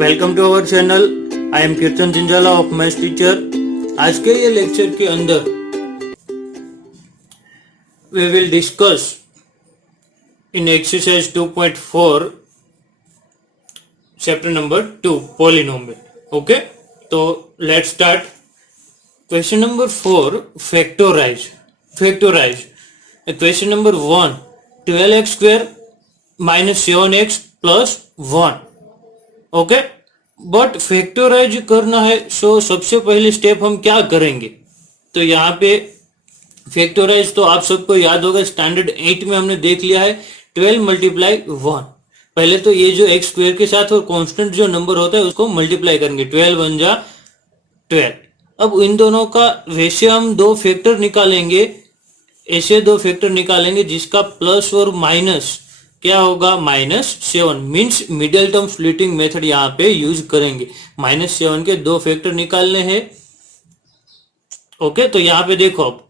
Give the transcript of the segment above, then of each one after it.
Welcome to our channel. I am Keerthan Jinjala of maths teacher. आज के ये लेक्चर के अंदर we will discuss in exercise 2.4 chapter number 2 polynomial. Okay, तो let's start. Question number 4 factorise question number 1 12x square minus 7x plus 1। Okay, but factorise करना है सो सबसे पहले स्टेप हम क्या करेंगे। तो यहाँ पे फैक्टराइज तो आप सबको याद होगा, स्टैंडर्ड 8 में हमने देख लिया है 12 मल्टीप्लाई 1। पहले तो ये जो एक्स स्क्वायर के साथ और कांस्टेंट जो नंबर होता है उसको मल्टीप्लाई करेंगे, 12 1 जा 12। अब इन दोनों का वैसे हम दो फैक्टर निकालेंगे, ऐसे दो फैक्टर निकालेंगे जिसका प्लस और माइनस क्या होगा, -7। Means middle term splitting method यहाँ पे यूज करेंगे। -7 के दो फैक्टर निकालने हैं। ओके, तो यहाँ पे देखो अब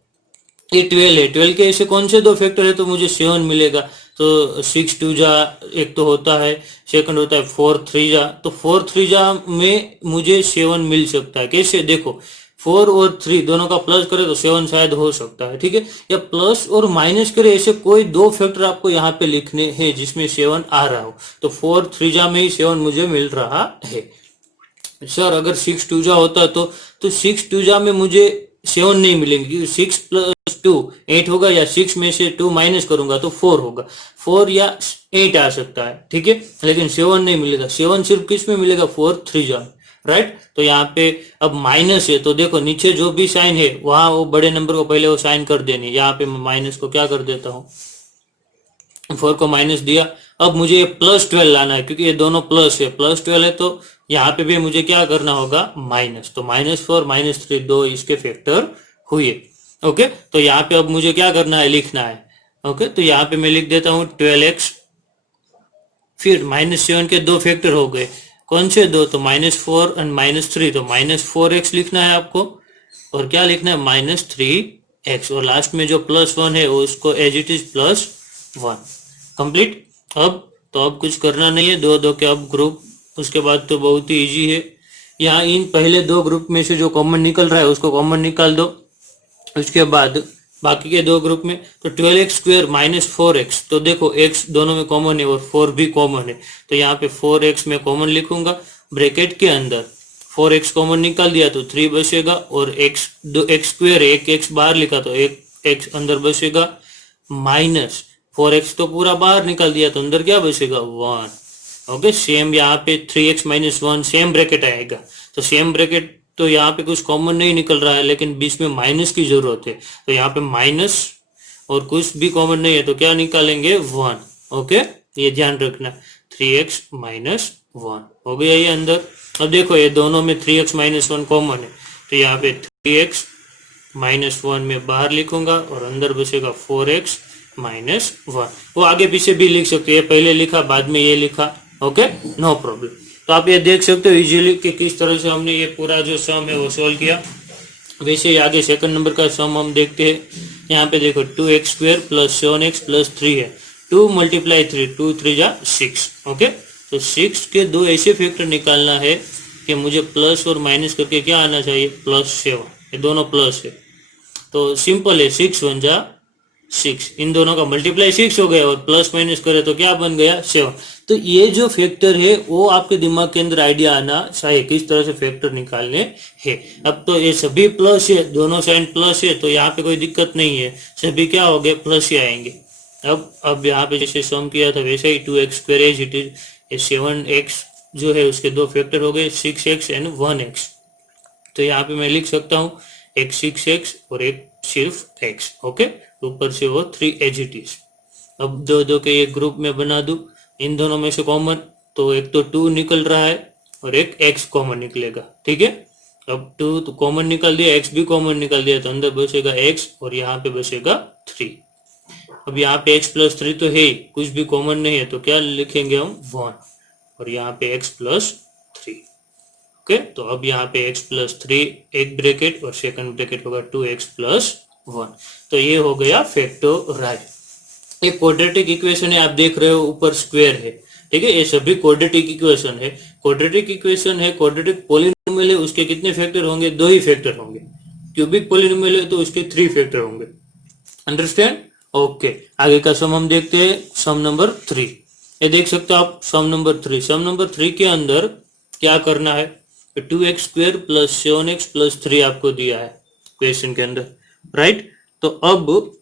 ये 12 है, 12 के ऐसे कौन से दो फैक्टर है तो मुझे 7 मिलेगा। तो 6 2 जा एक तो होता है, सेकंड होता है 4 3 जा। तो 4 3 जा में मुझे 7 मिल सकता है। कैसे, देखो 4 और 3 दोनों का प्लस करे तो 7 शायद हो सकता है, ठीक है। या प्लस और माइनस करे, ऐसे कोई दो फैक्टर आपको यहाँ पे लिखने हैं जिसमें 7 आ रहा हो। तो 4 3 जा में ही 7 मुझे मिल रहा है। सर अगर 6 2 जा होता तो 6 2 जा में मुझे 7 नहीं मिलेंगे, क्योंकि 6 + 2 8 होगा, या 6 में से 2 माइनस करूंगा तो 4 होगा। 4 या 8 आ सकता है, ठीक है, लेकिन 7 नहीं मिलेगा। 7 सिर्फ किस में मिलेगा, 4 3 जा, राइट। तो यहाँ पे अब माइनस है तो देखो नीचे जो भी साइन है वहां वो बड़े नंबर को पहले वो साइन कर देनी। यहाँ पे मैं माइनस को क्या कर देता हूँ, 4 को माइनस दिया। अब मुझे +12 लाना है, क्योंकि ये दोनों प्लस है, +12 है तो यहाँ पे भी मुझे क्या करना होगा, माइनस। तो -4 -3 दो इसके फैक्टर हुए। ओके, तो यहाँ पे अब मुझे क्या करना है, लिखना है। ओके, तो यहाँ पे मैं लिख देता हूँ 12x, फिर -7 के दो फैक्टर हो गए, कौन से दो, तो -4 और -3। तो -4x लिखना है आपको, और क्या लिखना है, -3x, और लास्ट में जो +1 है उसको एज इट इज +1। कंप्लीट। अब कुछ करना नहीं है, दो दो के अब ग्रुप, उसके बाद तो बहुत ही इजी है। यहाँ इन पहले दो ग्रुप में से जो कॉमन निकल रहा है उसको कॉमन निकाल दो। उसके बाद बाकी के दो ग्रुप में तो 12x स्क्वायर -4x, तो देखो x दोनों में कॉमन है और 4 भी कॉमन है। तो यहाँ पे 4x में कॉमन लिखूंगा, ब्रैकेट के अंदर 4x कॉमन निकाल दिया तो 3 बचेगा, और x स्क्वायर है, एक x बाहर लिखा तो एक x अंदर बचेगा, माइनस 4x तो पूरा बाहर निकाल दिया तो अंदर क्या बचेगा, 1। ओके, सेम यहाँ पे 3x - 1 सेम ब्रैकेट आएगा। तो सेम ब्रैकेट तो यहाँ पे कुछ कॉमन नहीं निकल रहा है, लेकिन बीच में माइनस की जरूरत है। तो यहाँ पे माइनस और कुछ भी कॉमन नहीं है तो क्या निकालेंगे, 1। ओके, ये ध्यान रखना, 3x - 1 हो गया ये अंदर। अब देखो ये दोनों में 3x - 1 कॉमन है, तो यहाँ पे 3x - 1 में बाहर लिखूंगा और अंदर बचेगा 4x - 1। वो आगे पीछे भी लिख सकते हो, ये पहले लिखा बाद में ये लिखा, ओके, नो प्रॉब्लम। तो आप ये देख सकते हो इजीली कि किस तरह से हमने ये पूरा जो सम है वो सोल्व किया। वैसे ही आगे सेकंड नंबर का सम हम देखते हैं। यहाँ पे देखो 2x स्क्वायर + 7x + 3 है, 2 × 3 2 3 जा 6। ओके, तो 6 के दो ऐसे फैक्टर निकालना है कि मुझे प्लस और माइनस करके क्या आना चाहिए, +7। ये दोनों प्लस है तो सिंपल है, 6 1 जा 6, इन दोनों का मल्टीप्लाई 6 हो गया, और प्लस माइनस करे तो क्या बन गया, 7। तो ये जो फैक्टर है वो आपके दिमाग के अंदर आइडिया आना चाहिए किस तरह से फैक्टर निकालने हैं। अब तो ये सभी प्लस है, दोनों साइन प्लस है, तो यहाँ पे कोई दिक्कत नहीं है, सभी क्या हो गए, प्लस ही आएंगे। अब यहाँ पे जैसे सम किया था वैसे ही 2x square as it is, 7x जो है उसके दो फैक्टर हो गए, 6x एंड 1x। तो यहाँ पे मैं लिख सकता हूँ एक 6x और एक सिर्फ x। ओके, ऊपर से वो 3 एज इट इज। अब दो दो के एक ग्रुप में बना दूं, इन दोनों में से कॉमन तो एक तो 2 निकल रहा है और एक x कॉमन निकलेगा, ठीक है। अब 2 तो कॉमन निकल दिया, x भी कॉमन निकल दिया, तो अंदर बचेगा x और यहाँ पे बचेगा 3। अब यहाँ पे x + 3 तो है ही, कुछ भी कॉमन नहीं है, तो क्या लिखेंगे हम, 1, और यहाँ पे x + 3। ओके, तो अब यहाँ पे x + 3 एक ब्रैकेट और सेकंड ब्रैकेट होगा 2x + 1। तो ये हो गया फैक्टराइज। एक क्वाड्रेटिक इक्वेशन है, आप देख रहे हो ऊपर स्क्वायर है, ठीक है, ये सभी क्वाड्रेटिक इक्वेशन है। क्वाड्रेटिक इक्वेशन है, क्वाड्रेटिक पॉलिनोमियल है, उसके कितने फैक्टर होंगे? 2 ही फैक्टर होंगे। क्यूबिक पॉलिनोमियल है तो उसके 3 फैक्टर होंगे। अंडरस्टैंड? ओके, आगे का सम हम देखते हैं, सम नंबर 3। ये देख सकते हो आप, सम नंबर 3। सम नंबर 3 के अंदर क्या करना है? 2x² प्लस 7x प्लस 3 आपको दिया है क्वेश्चन के अंदर, राइट। तो अब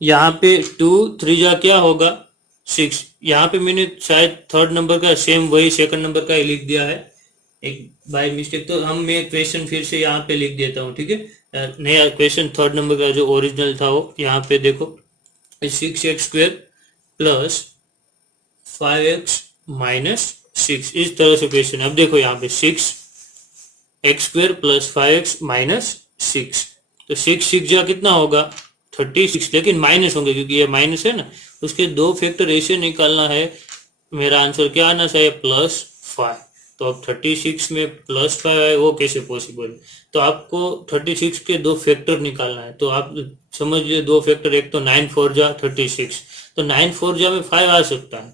यहाँ पे 2 3 जा क्या होगा? 6। यहाँ पे मैंने शायद थर्ड नंबर का सेम वही सेकंड नंबर का ही लिख दिया है एक बाय मिस्टेक, तो मैं क्वेश्चन फिर से यहाँ पे लिख देता हूँ, ठीक है। नया क्वेश्चन थर्ड नंबर का जो ओरिजिनल था वो यहाँ पे देखो, 6x² प्लस 5x माइनस 6, इस तरह से क्वेश्चन है। अब देखो यहाँ पे 6x² प्लस 5x माइनस 6, तो 6 जा कितना होगा? 36, लेकिन माइनस होंगे क्योंकि ये माइनस है ना, उसके 2 फैक्टर ऐसे निकालना है। मेरा आंसर क्या आना चाहिए? +5। तो अब 36 में +5 आए, वो कैसे पॉसिबल है? तो आपको 36 के 2 फैक्टर निकालना है। तो आप समझ लीजिए 2 फैक्टर, एक तो 9 4 जा 36, तो 9 4 जा में 5 आ सकता है,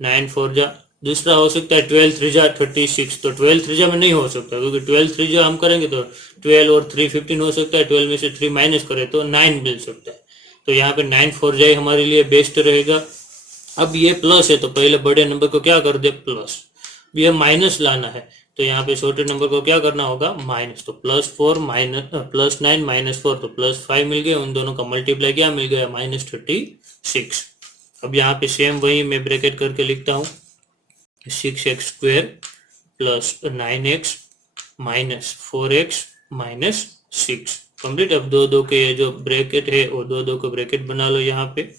9 4 जा। दूसरा हो सकता है 12 3 जा 36, तो 12 3 जा में नहीं हो सकता क्योंकि 12 3 जा हम करेंगे तो 12 और 3 15 हो सकता है, 12 में से 3 माइनस करें तो 9 मिल सकता है। तो यहाँ पे 9 4 जा हमारे लिए बेस्ट रहेगा। अब ये प्लस है तो पहले बड़े नंबर को क्या कर दे? प्लस। ये माइनस लाना है तो यहाँ पे छोटे नंबर को क्या करना होगा? माइनस। तो +4 माइनस +9 -4, तो +5 मिल गया। उन दोनों का मल्टीप्लाई क्या मिल गया? -36। अब यहाँ पे सेम वही मैं ब्रैकेट करके लिखता हूँ, 6x² plus 9x minus 4x minus 6 complete. अब 2 के जो ब्रैकेट है वो 2 को ब्रैकेट बना लो। यहाँ पे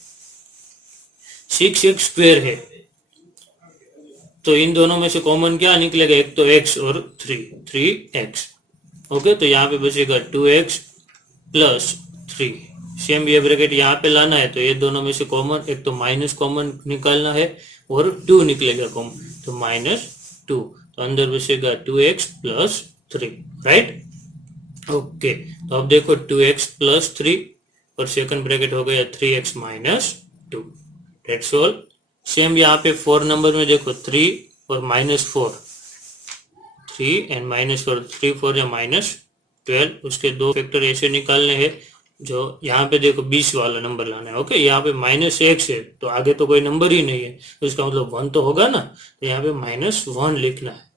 6x² है तो इन दोनों में से कॉमन क्या निकलेगा? एक तो x और 3x। ओके, तो यहाँ पे बचेगा 2x प्लस 3। सेम ये ब्रैकेट यहाँ पे लाना है तो ये दोनों में से कॉमन, एक तो माइनस कॉमन निकालना है और 2 निकलेगा कॉमन, तो -2। तो अंदर बचेगा 2x प्लस 3, राइट। ओके, तो अब देखो 2x प्लस 3 और सेकंड ब्रैकेट हो गया 3x minus 2। That's all. Same यहाँ पे 4 नंबर में देखो 3 और -4, 3 एंड -4, 3 4 या -12, उसके 2 फैक्टर ऐसे निकालने हैं जो यहाँ पे देखो 20 वाला नंबर लाना है। ओके, यहाँ पे -x है तो आगे तो कोई नंबर ही नहीं है, तो इसका मतलब 1 तो होगा ना, तो यहाँ पे -1 लिखना है।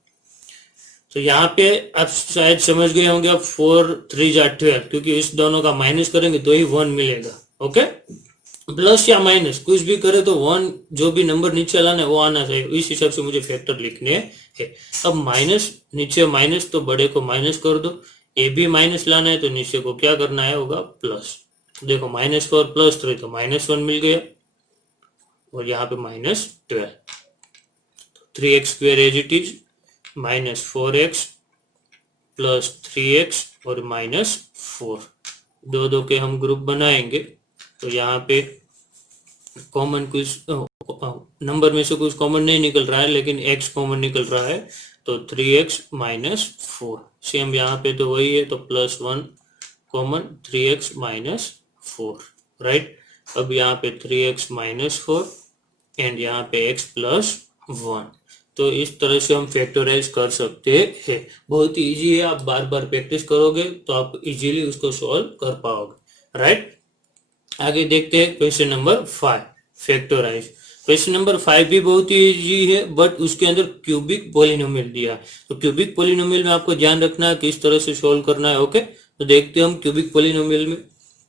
तो यहाँ पे आप शायद समझ गए होंगे, अब 4 3 जा 12, क्योंकि इस दोनों का माइनस करेंगे तो ही 1 मिलेगा। ओके, प्लस या माइनस कुछ भी करे तो 1 जो भी नंबर नीचे लाना है वो आना चाहिए, इस हिसाब से मुझे फैक्टर लिखने हैं। अब माइनस, नीचे माइनस तो बड़े को माइनस कर दो, ए भी माइनस लाना है तो नीचे को क्या करना है? होगा प्लस। देखो -4 प्लस 3 तो -1 मिल गया और यहाँ पे -12। 3x² as it is, -4x plus 3x और -4, 2 के हम ग्रुप बनाएंगे तो यहाँ पे कॉमन कुछ नंबर में से कुछ कॉमन नहीं निकल रहा है, लेकिन x कॉमन निकल रहा है तो 3x माइनस 4। सेम यहाँ पे तो वही है, तो +1 कॉमन, 3x माइनस 4, राइट। अब यहाँ पे 3x माइनस 4 एंड यहाँ पे x प्लस 1। तो इस तरह से हम फैक्टराइज कर सकते हैं। बहुत ही इजी है, आप बार बार प्रैक्टिस करोगे तो आप इजीली उसको सॉल्व कर पाओगे, राइट। आगे देखते हैं question number 5, factorise. Question number 5 भी बहुत ही इजी है, बट उसके अंदर क्यूबिक पॉलिनोमियल दिया। तो क्यूबिक पॉलिनोमियल में आपको ध्यान रखना है किस तरह से सोल्व करना है। ओके, तो देखते हैं हम क्यूबिक पॉलिनोमियल में।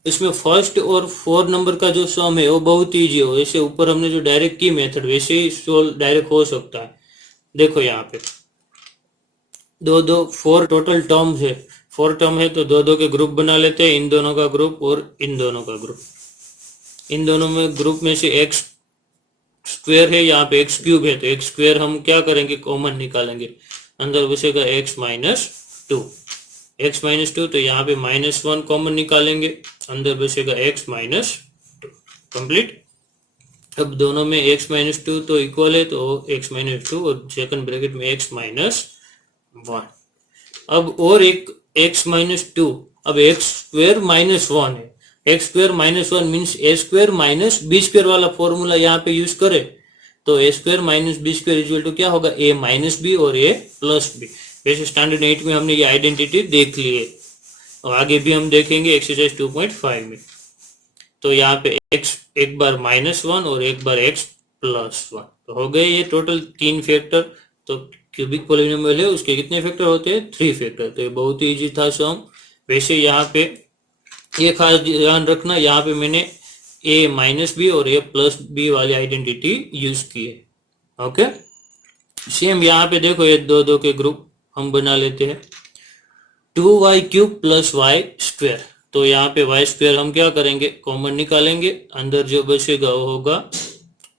इसमें फर्स्ट और 4 नंबर का जो सम है वो बहुत इजी है, वैसे ऊपर हमने जो डायरेक्ट की मेथड वैसे ही सोल्व डायरेक्ट हो सकता है। देखो यहाँ पे 4 टोटल टर्म्स है, 4 टर्म है तो 2 के ग्रुप बना लेते हैं, इन दोनों का ग्रुप और इन दोनों का ग्रुप। इन दोनों में ग्रुप में से x² है, यहाँ पे x³ है, तो x² हम क्या करेंगे? कॉमन निकालेंगे, अंदर बचेगा x माइनस 2, x माइनस 2, तो यहाँ पे -1 कॉमन निकालेंगे, अंदर बचेगा x माइनस 2, कंप्लीट। अब दोनों में x माइनस 2 तो इक्वल है, तो x माइनस 2 और सेकंड ब्रैकेट में x माइनस 1। अब और एक x माइनस 2, अब x² माइनस 1 है, x² minus 1 means a² minus b² वाला फॉर्मूला यहाँ पे यूज करे तो A square minus B square equal to क्या होगा, ए माइनस बी और ए प्लस बी। वैसे स्टैंडर्ड 8 में हमने ये आइडेंटिटी देख ली है और आगे भी हम देखेंगे एक्सरसाइज 2.5 में। तो यहाँ पे x एक बार -1 और एक बार x +1, तो हो गए ये टोटल 3 फैक्टर। तो क्यूबिक पॉलिनोमियल है, उसके कितने फैक्टर होते हैं, 3 फैक्टर। तो ये बहुत ही इजी था सम। वैसे यहाँ पे ये खास ध्यान रखना, यहाँ पे मैंने a माइनस बी और a प्लस बी वाली आइडेंटिटी यूज की है। ओके, सेम यहाँ पे देखो, ये दो दो के ग्रुप हम बना लेते हैं। 2y³ + y²। तो यहाँ पे y² हम क्या करेंगे, कॉमन निकालेंगे, अंदर जो बचेगा वो होगा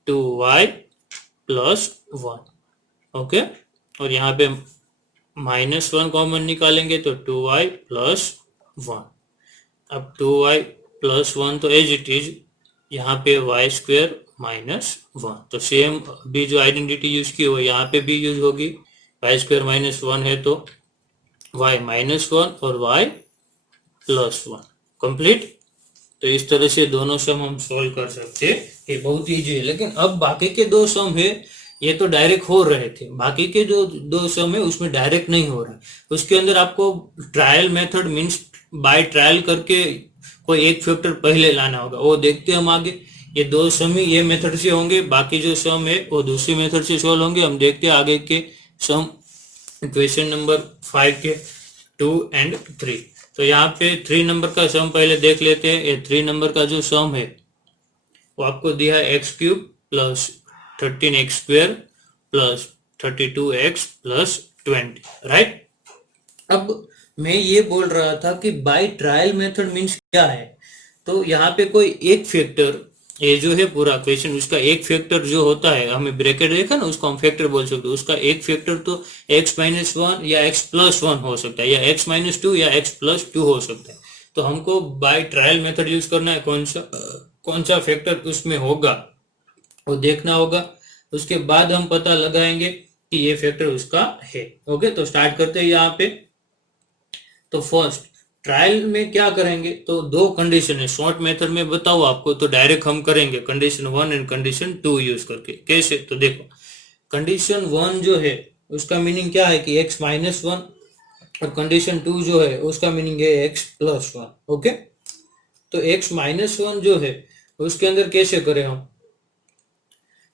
2y + 1। ओके, और यहाँ पे -1 कॉमन निकालेंगे तो 2y + 1। अब 2y + 1 तो एज इट इज, यहाँ पे y² - 1। तो सेम भी जो आइडेंटिटी यूज की वो यहाँ पे भी यूज होगी। y² - 1 है तो y -1 और y +1 कंप्लीट। तो इस तरह से दोनों सम हम सोल्व कर सकते हैं, ये बहुत इजी है। लेकिन अब बाकी के दो सम है, ये तो डायरेक्ट हो रहे थे। बाकी के जो दो सम है उसमें डायरेक्ट नहीं हो रहा, उसके अंदर आपको trial method means by trial करके कोई एक फैक्टर पहले लाना होगा, वो देखते हैं हम आगे। ये दो सम ही ये मेथड से होंगे, बाकी जो सम है वो दूसरी मेथड से सोल्व होंगे। हम देखते हैं आगे के सम क्वेश्चन नंबर 5 के 2 और 3। तो यहाँ पे 3 नंबर का सम पहले देख लेते हैं। ये 3 नंबर का जो सम है वो आपको दिया है x³ + 13x² + 32x + 20, राइट। अब मैं ये बोल रहा था कि बाय ट्रायल मेथड मीन्स क्या है। तो यहाँ पे कोई एक फैक्टर, ये जो है पूरा क्वेश्चन, उसका एक फैक्टर जो होता है, हमें ब्रैकेट देखा ना, उसको हम फैक्टर बोल सकते हैं। उसका एक फैक्टर तो x - 1 या x + 1 हो सकता है, या x - 2 या x + 2 हो सकता है। तो हमको बाय ट्रायल मेथड यूज करना है, कौन सा फैक्टर उसमें होगा वो देखना होगा। उसके बाद हम पता लगाएंगे कि ये फैक्टर उसका है। ओके, तो स्टार्ट करते हैं यहाँ पे। तो फर्स्ट ट्रायल में क्या करेंगे, तो दो कंडीशन है। शॉर्ट मेथड में बताओ आपको, तो डायरेक्ट हम करेंगे कंडीशन 1 और कंडीशन 2 यूज करके। कैसे, तो देखो, कंडीशन 1 जो है उसका मीनिंग क्या है कि x - 1, और कंडीशन 2 जो है उसका मीनिंग है x + 1। ओके, तो x - 1 जो है उसके अंदर कैसे करें हम,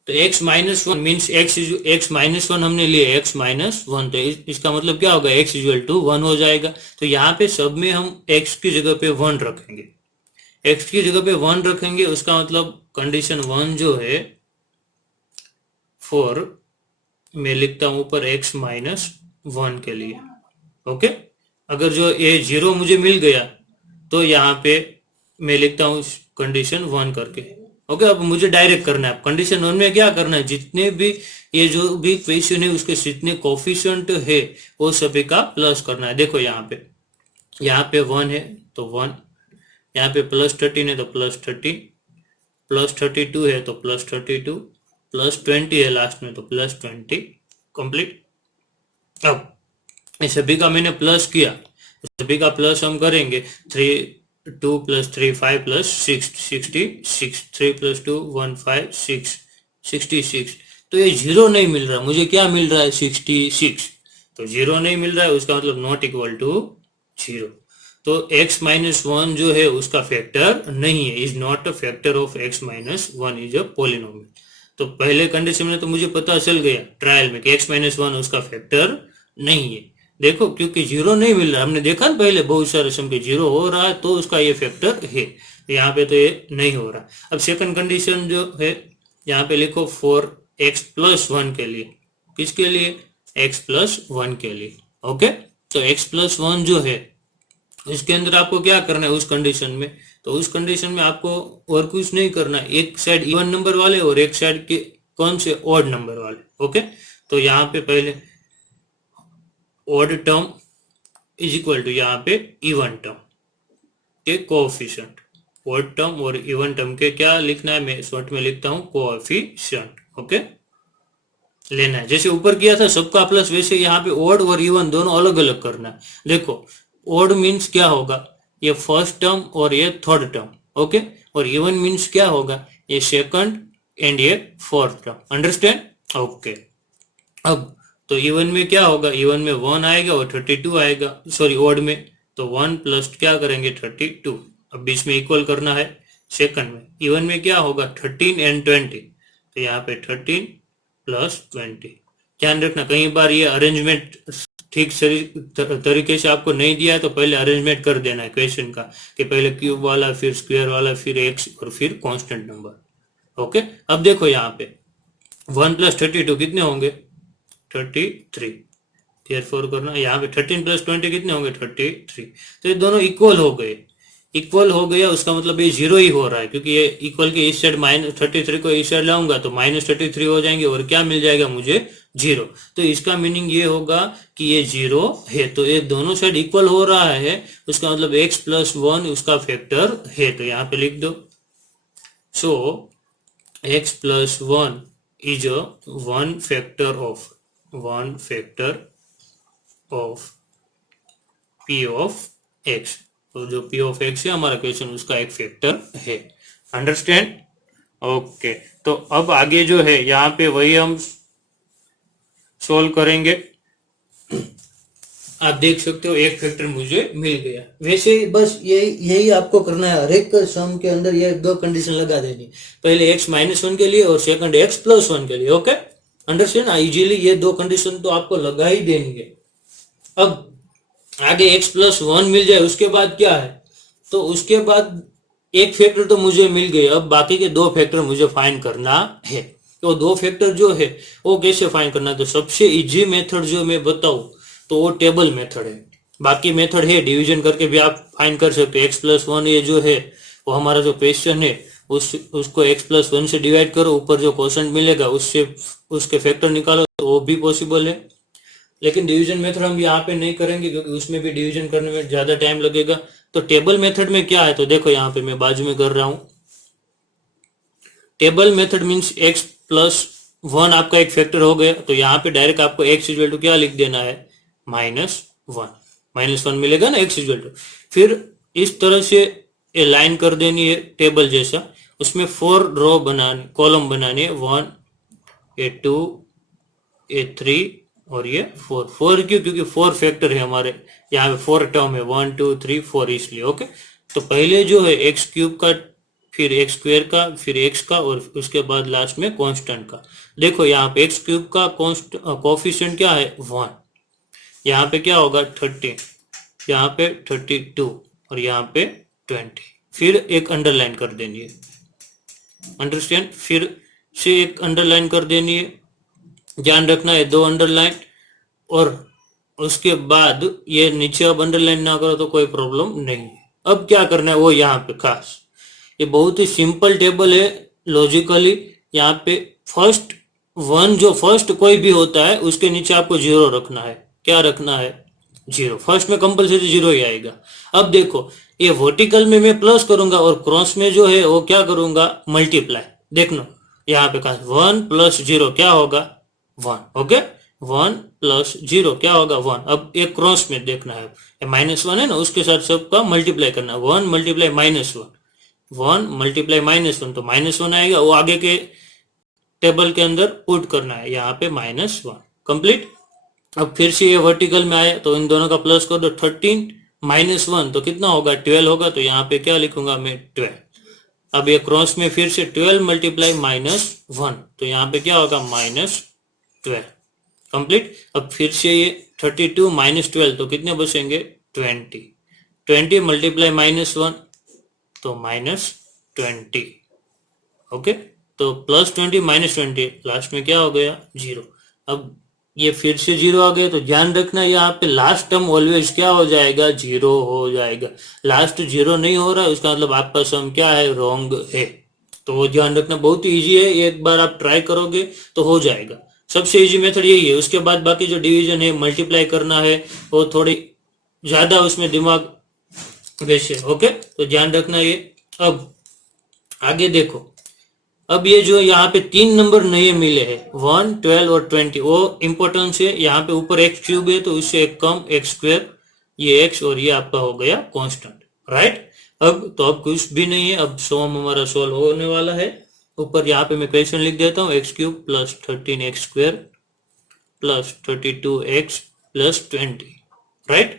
तो x - 1 मीन्स x - 1 हमने लिए x - 1, तो इसका मतलब क्या होगा, x = 1 हो जाएगा। तो यहाँ पे सब में हम x की जगह पे 1 रखेंगे, x की जगह पे 1 रखेंगे। उसका मतलब कंडीशन 1 जो है, फॉर मैं लिखता हूं ऊपर x - 1 के लिए। ओके, अगर जो ये 0 मुझे मिल गया तो यहाँ पे मैं लिखता हूँ कंडीशन 1 करके। ओके, अब मुझे डायरेक्ट करना है। कंडीशन 1 में क्या करना है, जितने भी ये जो भी क्वेश्चन है उसके जितने कोफिशिएंट है वो सभी का प्लस करना है। देखो यहाँ पे 1 है तो 1, यहाँ पे +13 है तो +30, +32 है तो +32, +20 है लास्ट में तो +20 कंप्लीट। अब इस सभी का मैंने प्लस किया, सभी का प्लस हम करेंगे। 2 + 3 5 + 6 66, 3 + 2 1 5 6 66। तो ये 0 नहीं मिल रहा, मुझे क्या मिल रहा है, 66। तो 0 नहीं मिल रहा है, उसका मतलब नॉट इक्वल टू 0। तो x - 1 जो है उसका फैक्टर नहीं है, is not a factor of x - 1, is a polynomial. तो पहले कंडीशन में तो मुझे पता चल गया ट्रायल में कि x - 1 उसका फैक्टर नहीं है। देखो, क्योंकि 0 नहीं मिल रहा, हमने देखा ना पहले बहुत सारे सम के 0 हो रहा है तो उसका ये फैक्टर है। यहाँ पे तो ये नहीं हो रहा। अब सेकंड कंडीशन जो है यहाँ पे लिखो फॉर x + 1 के लिए, किसके लिए, x + 1 के लिए। ओके, तो x + 1 जो है इसके अंदर आपको क्या करना है उस कंडीशन में, तो उस कंडीशन में आपको और कुछ नहीं करना, एक साइड इवन नंबर वाले और एक साइड के कौन से, ऑड नंबर वाले। ओके, तो यहाँ पे पहले odd term is equal to यहाँ पे इवन टर्म के कोएफिशिएंट। ऑड टर्म और इवन टर्म के क्या लिखना है, मैं शॉर्ट में लिखता हूँ कोएफिशिएंट। ओके, लेना है जैसे ऊपर किया था सबका प्लस, वैसे यहाँ पे ऑड और इवन दोनों अलग अलग करना है। देखो, ऑड मीन्स क्या होगा, ये फर्स्ट टर्म और ये थर्ड टर्म। ओके, और इवन मीन्स क्या होगा, ये सेकंड एंड ये फोर्थ टर्म, अंडरस्टैंड? ओके। अब तो इवन में क्या होगा, इवन में 1 आएगा और 32 आएगा, सॉरी ओड में, तो 1 प्लस क्या करेंगे 32। अब बीच में इक्वल करना है सेकंड में। इवन में क्या होगा 13 एंड 20, तो यहाँ पे 13 प्लस 20। ध्यान रखना कई बार ये अरेंजमेंट ठीक तरीके से आपको नहीं दिया है तो पहले अरेंजमेंट कर देना है क्वेश्चन का, कि पहले क्यूब वाला, फिर स्क्वायर वाला, फिर एक्स और फिर कांस्टेंट नंबर। ओके, अब देखो यहाँ पे 1 प्लस 32 कितने होंगे 33। देयरफॉर करना यहाँ पे 13 प्लस 20 कितने होंगे 33। तो ये दोनों इक्वल हो गए, इक्वल हो गया, उसका मतलब ये जीरो ही हो रहा है, क्योंकि ये इक्वल के इस साइड -33 को इस साइड लाऊंगा तो -33 हो जाएंगे और क्या मिल जाएगा मुझे जीरो। तो इसका मीनिंग ये होगा कि ये जीरो है, तो ये दोनों साइड इक्वल हो रहा है, उसका मतलब x प्लस 1 उसका फैक्टर है, तो यहाँ पे लिख दो। सो x plus 1 is a one factor of p of x। तो जो p ऑफ x है हमारा क्वेश्चन उसका एक फैक्टर है, अंडरस्टैंड? ओके, तो अब आगे जो है यहाँ पे वही हम सोल्व करेंगे। आप देख सकते हो एक फैक्टर मुझे मिल गया। वैसे बस यही आपको करना है, हर एक सम के अंदर ये दो कंडीशन लगा देनी, पहले x-1 के लिए और सेकंड x प्लस 1 के लिए। Okay, understand? इजीली ये दो कंडीशन तो आपको लगा ही देनी है। अब आगे x प्लस 1 मिल जाए उसके बाद क्या है, तो उसके बाद एक फैक्टर तो मुझे मिल गए, अब बाकी के दो फैक्टर मुझे फाइंड करना है। तो दो फैक्टर जो है वो कैसे फाइंड करना है, तो सबसे इजी मेथड जो मैं बताऊं तो वो टेबल मेथड है। बाकी मेथड है डिवीजन करके भी आप फाइंड कर सकते हो। x प्लस 1 ये जो है वो हमारा जो क्वेश्चन है उसको x प्लस 1 से डिवाइड करो, ऊपर जो क्वोशंट मिलेगा उससे उसके फैक्टर निकालो, तो वो भी पॉसिबल है। लेकिन डिवीजन मेथड हम यहाँ पे नहीं करेंगे क्योंकि उसमें भी डिवीजन करने में ज्यादा टाइम लगेगा। तो टेबल मेथड में क्या है, तो देखो यहाँ पे मैं बाजू में कर रहा हूँ। Table method means x plus 1 आपका एक फैक्टर हो गया, तो यहाँ पे डायरेक्ट आपको x इक्वल टू क्या लिख देना है -1 मिलेगा ना x इक्वल टू। फिर इस तरह से ये लाइन कर देनी है टेबल जैसा, उसमें 4 रो बनानी, कॉलम बनानी है, 1 ये 2 ये 3 और ये 4 क्यों, क्योंकि 4 फैक्टर है हमारे यहाँ पे, 4 टर्म है, 1 2 3 4 इसलिए। ओके, तो पहले जो है एक्स क्यूब का, फिर एक्स स्क्वायर का, फिर एक्स का और उसके बाद लास्ट में कांस्टेंट का। देखो यहाँ पे एक्स क्यूब का कोफिशिएंट क्या है 1, यहाँ पे क्या होगा 30, यहाँ पे 32 और यहाँ पे 20। फिर एक अंडरलाइन कर देनी है, अंडरस्टैंड? फिर से एक अंडरलाइन कर देनी है, ध्यान रखना है 2 अंडरलाइन, और उसके बाद ये नीचे अब अंडरलाइन ना करो तो कोई प्रॉब्लम नहीं है। अब क्या करना है वो यहाँ पे खास, ये बहुत ही सिंपल टेबल है लॉजिकली। यहाँ पे फर्स्ट 1 जो फर्स्ट कोई भी होता है उसके नीचे आपको 0 रखना है। क्या रखना है 0, फर्स्ट में कंपलसरी 0 ही आएगा। अब देखो ये वर्टिकल में मैं प्लस करूंगा और क्रॉस में जो है वो क्या करूंगा मल्टीप्लाई। देख लो यहाँ पे खास 1 प्लस 0 क्या होगा 1। ओके, 1 प्लस 0 क्या होगा 1। अब एक क्रॉस में देखना है, -1 है ना, उसके साथ सबका मल्टीप्लाई करना है, 1 मल्टीप्लाई -1, 1 मल्टीप्लाई -1 तो -1 आएगा, वो आगे के टेबल के अंदर पुट करना है, यहाँ पे -1 कंप्लीट। अब फिर से ये वर्टिकल में आया तो इन दोनों का प्लस कर दो, 13 -1 तो कितना होगा 12 होगा, तो यहाँ पे क्या लिखूंगा मैं 12। अब ये क्रॉस में फिर से 12 मल्टीप्लाई -1 तो यहाँ पे क्या होगा -12 कंप्लीट। अब फिर से ये 32 -12 तो कितने बचेंगे 20, 20 मल्टीप्लाई -1 तो -20। ओके, तो +20 -20 लास्ट में क्या हो गया 0। अब ये फिर से 0 आ गया, तो ध्यान रखना यहाँ पे लास्ट टर्म ऑलवेज क्या हो जाएगा 0 हो जाएगा। लास्ट 0 नहीं हो रहा है उसका मतलब आपका सम क्या है रॉन्ग है, तो ध्यान रखना। बहुत ही इजी है, एक बार आप ट्राई करोगे तो हो जाएगा। सबसे इजी मेथड यही है। उसके बाद बाकी जो डिवीजन है मल्टीप्लाई करना है वो थोड़ी ज्यादा उसमें दिमाग वैसे। ओके, तो ध्यान रखना ये। अब आगे देखो, अब ये जो यहाँ पे 3 नंबर नए मिले हैं 1 12 और 20 वो इंपॉर्टेंस है। यहाँ पे ऊपर एक्स क्यूब है तो उससे एक कम एक्स स्क्वायर, ये एक्स और ये आपका हो गया कांस्टेंट, राइट। अब तो अब कुछ भी नहीं है, अब सम हमारा सोल्व होने वाला है। ऊपर यहाँ पे मैं क्वेश्चन लिख देता हूँ, x cube plus 13x² plus 32x plus 20, right.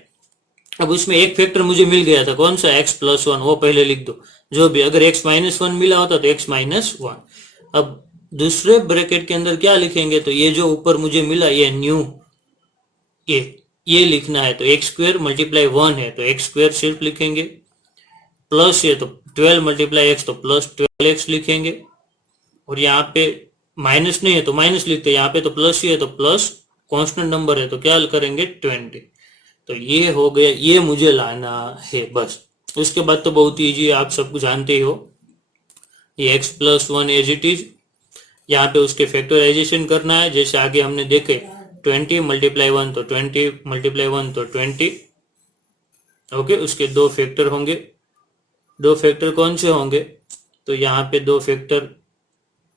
अब उसमें एक फैक्टर मुझे मिल गया था, कौन सा, x प्लस 1, वो पहले लिख दो। जो भी, अगर x माइनस 1 मिला होता तो x माइनस 1। अब दूसरे ब्रैकेट के अंदर क्या लिखेंगे, तो ये जो ऊपर मुझे मिला ये न्यू, ये लिखना है। तो एक्स स्क्वेयर मल्टीप्लाई 1 है तो एक्स स्क्वेयर सिर्फ लिखेंगे, प्लस है तो 12 मल्टीप्लाई एक्स तो प्लस 12x लिखेंगे, और यहाँ पे माइनस नहीं है तो माइनस लिखते हैं, यहाँ पे तो प्लस ही है तो प्लस, कांस्टेंट नंबर है तो क्या करेंगे 20। तो ये हो गया, ये मुझे लाना है बस। उसके बाद तो बहुत ईजी है, आप सब कुछ जानते ही हो। ये x plus 1 as it is, यहाँ पे उसके फैक्टराइजेशन करना है, जैसे आगे हमने देखे 20 मल्टीप्लाई 1 तो 20 मल्टीप्लाई 1 तो 20। ओके, उसके दो फैक्टर होंगे। दो फैक्टर कौन से होंगे, तो यहाँ पे दो फैक्टर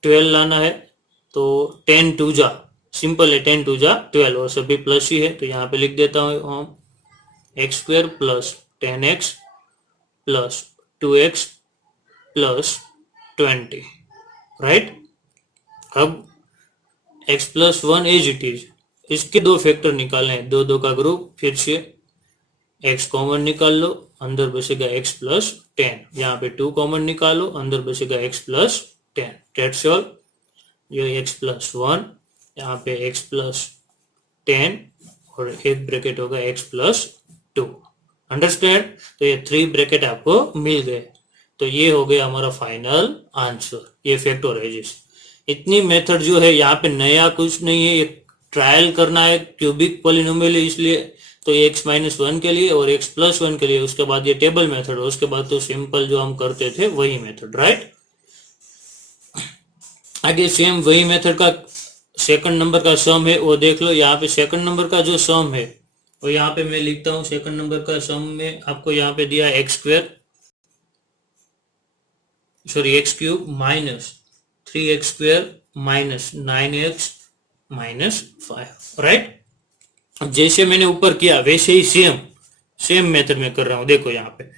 12 लाना है, तो 10 टू जा, सिंपल है, 10 टू जा 12, और सभी प्लस ही है। तो यहाँ पे लिख देता हूँ हम x square plus 10x plus 2x plus 20, right. अब x plus 1 as it is, इसके दो फैक्टर निकालने हैं, दो दो का ग्रुप, फिर से x कॉमन निकाल लो, अंदर बचेगा x प्लस 10, यहाँ पे 2 कॉमन निकालो, अंदर बचेगा x प्लस 10, डेट्स ऑल। ये x प्लस 1, यहाँ पे x प्लस 10, और एक ब्रैकेट होगा x प्लस 2, अंडरस्टैंड। तो ये 3 ब्रैकेट आपको मिल गए। तो ये हो गया हमारा फाइनल आंसर, ये फैक्टराइजेशन। इतनी मेथड जो है यहाँ पे नया कुछ नहीं है, ये ट्रायल करना है, क्यूबिक पॉलिनोमियल है इसलिए, तो x माइनस 1 के लिए और x प्लस 1 के लिए, उसके बाद ये टेबल मेथड, उसके बाद तो सिंपल जो हम करते थे वही मेथड, राइट। आगे सेम वही मेथड का सेकंड नंबर का सम है, वो देख लो। यहाँ पे सेकंड नंबर का जो सम है वो यहाँ पे मैं लिखता हूँ, सेकंड नंबर का सम में आपको यहाँ पे दिया x square, sorry x cube minus 3x square minus 9x minus 5, right. जैसे मैंने ऊपर किया वैसे ही सेम मेथड में कर रहा हूं। देखो यहाँ पे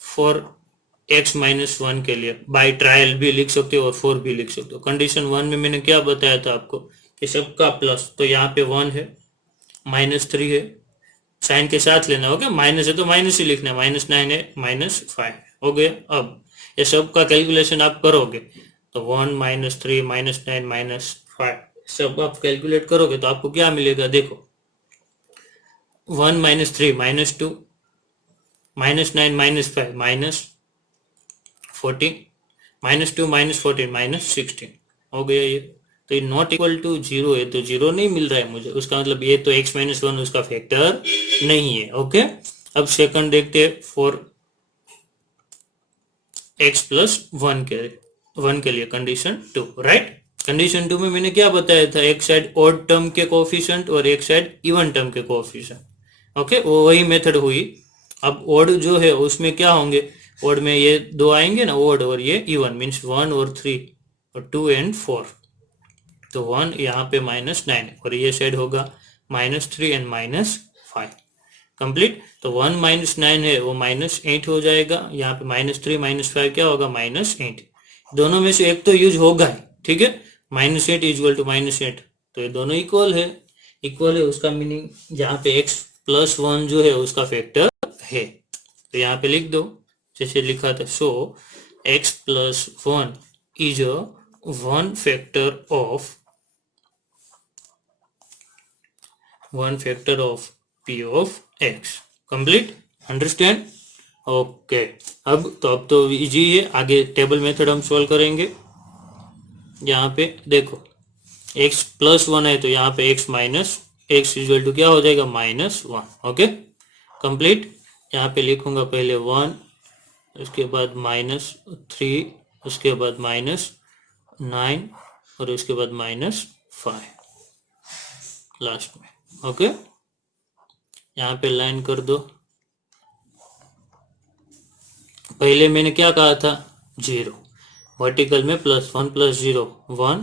फॉर x माइनस 1 के लिए बाय ट्रायल भी लिख सकते हो और 4 भी लिख सकते हो। कंडीशन 1 में मैंने क्या बताया था आपको कि सबका प्लस, तो यहाँ पे 1 है, माइनस 3 है, साइन के साथ लेना होगा, माइनस है तो माइनस ही लिखना है, माइनस 9 है, माइनस 5 हो गया। अब ये सब का कैलकुलेशन आप करोगे तो 1 माइनस 3 माइनस 9 माइनस 5 सब आप कैलकुलेट करोगे तो आपको क्या मिलेगा, देखो 1 minus 3 minus 2 minus 9 minus 5 minus 14 minus 2 minus 14 minus 16 हो गया ये। तो ये नॉट इक्वल टू 0 है, तो 0 नहीं मिल रहा है मुझे, उसका मतलब ये तो x माइनस 1 उसका फैक्टर नहीं है। ओके, अब सेकंड देखते हैं फॉर x प्लस 1 के लिए कंडीशन 2, राइट। कंडीशन 2 में मैंने क्या बताया था, एक साइड ऑड टर्म के कोएफिशिएंट और एक साइड इवन टर्म के कोएफिशिएंट। ओके, वो वही मेथड हुई। अब ऑड जो है उसमें क्या होंगे, ऑड में ये दो आएंगे ना, ऑड, और ये इवन मीन्स 1 और 3 और 2 एंड 4, तो 1 यहाँ पे माइनस 9 और ये साइड होगा माइनस 3 एंड माइनस 5, कंप्लीट। तो 1 माइनस 9 है वो माइनस 8 हो जाएगा, यहाँ पे माइनस 3 माइनस 5 क्या होगा, माइनस 8। दोनों में से एक तो यूज होगा ही, ठीक है, माइनस 8 इक्वल टू माइनस 8, तो ये दोनों इक्वल है, उसका मीनिंग यहाँ पे x प्लस 1 जो है उसका फैक्टर है। तो यहाँ पे लिख दो जैसे लिखा था, सो x plus 1 is a one factor of p of x, complete, understand। Okay, अब तो इजी है। आगे टेबल मेथड हम सॉल्व करेंगे। यहाँ पे देखो x प्लस 1 है तो यहाँ पे x minus x equal to क्या हो जाएगा, माइनस 1। Okay, complete. यहाँ पे लिखूंगा पहले 1, उसके बाद माइनस 3, उसके बाद माइनस 9 और उसके बाद माइनस 5 लास्ट में। ओके, यहाँ पे लाइन कर दो। पहले मैंने क्या कहा था, 0, वर्टिकल में प्लस 1 प्लस 0 1,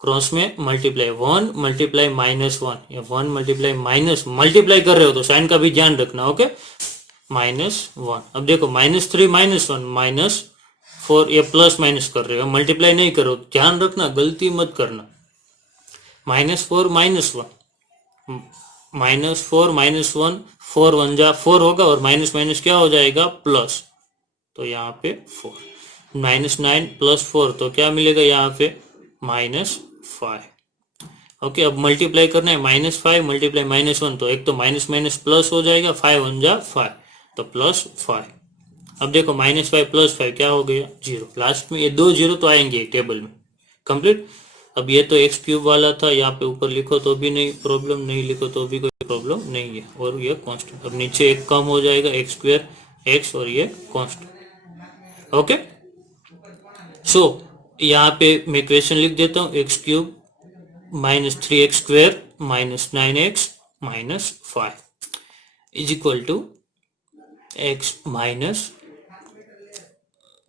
क्रॉस में मल्टीप्लाई 1 मल्टीप्लाई माइनस 1, या 1 मल्टीप्लाई माइनस, मल्टीप्लाई कर रहे हो तो साइन का भी ध्यान रखना। Okay, minus 1। अब देखो माइनस 3 माइनस 1 माइनस 4 ये प्लस माइनस कर रहे हो, मल्टीप्लाई नहीं करो, ध्यान रखना, गलती मत करना। -4 -1, -4 4 1 जा 4 होगा और माइनस माइनस क्या हो जाएगा, प्लस, तो यहाँ पे 4, -9 + 4 तो क्या मिलेगा यहाँ पे -5। ओके, अब मल्टीप्लाई करना है, -5 मल्टीप्लाई -1, तो एक तो माइनस माइनस प्लस हो जाएगा, 5 1 जा 5 तो +5। अब देखो -5 + 5 क्या हो गया, 0। लास्ट में ये 2 0 तो आएंगे टेबल में, कंप्लीट। अब ये तो x³ वाला था, यहाँ पे ऊपर लिखो तो भी नहीं प्रॉब्लम, नहीं लिखो तो भी कोई प्रॉब्लम नहीं है, और ये कांस्टेंट। अब नीचे एक कम हो जाएगा, x² x और ये कांस्टेंट। ओके, सो यहाँ पे मैं क्वेश्चन लिख देता हूँ, x³ -3x² -9x -5 = x minus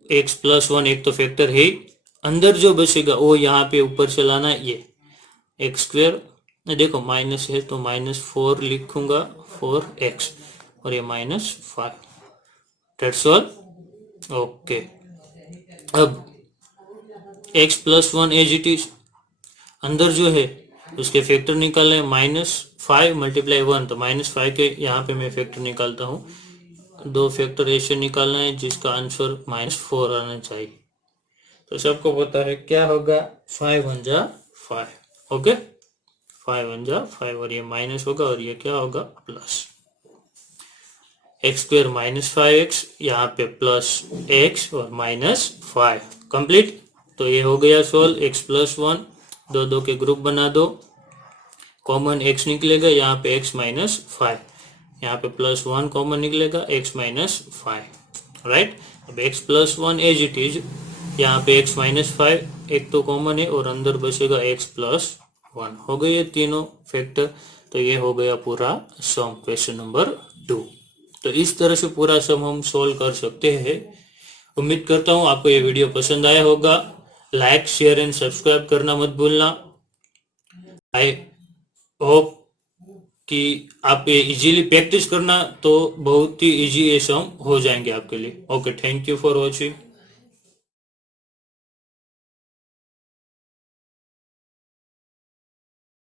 x + 1, एक तो फैक्टर है, अंदर जो बचेगा वो यहाँ पे ऊपर से लाना, ये x², देखो माइनस है तो -4 लिखूंगा, 4x और ये -5, दैट्स ऑल। ओके, अब x + 1 एज इट इज, अंदर जो है उसके फैक्टर निकालने, -5 × 1 तो -5 के यहाँ पे मैं फैक्टर निकालता हूँ, 2 फैक्टर ऐसे निकालना है जिसका आंसर -4 आना चाहिए। तो सबको पता है क्या होगा, 5 1 जा 5। ओके, 5 1 जा 5 और ये माइनस होगा और ये क्या होगा, प्लस। x² -5x, यहाँ पे +x और -5, कंप्लीट। तो ये हो गया सोल्व। x + 1, 2 2 के ग्रुप बना दो, कॉमन x निकलेगा, यहाँ पे x -5, यहाँ पे +1 कॉमन निकलेगा, x -5, राइट। अब x + 1 एज इट इज, यहाँ पे x -5 एक तो कॉमन है और अंदर बचेगा x + 1, हो गए ये तीनों फैक्टर। तो ये हो गया पूरा सम, क्वेश्चन नंबर 2। तो इस तरह से पूरा सम हम सोल्व कर सकते हैं। उम्मीद करता हूँ आपको ये वीडियो पसंद आया होगा। लाइक शेयर एंड सब्सक्राइब करना मत भूलना। आई होप कि आप ये इजीली प्रैक्टिस करना, तो बहुत ही इजी ये सम हो जाएंगे आपके लिए। Okay, thank you for watching.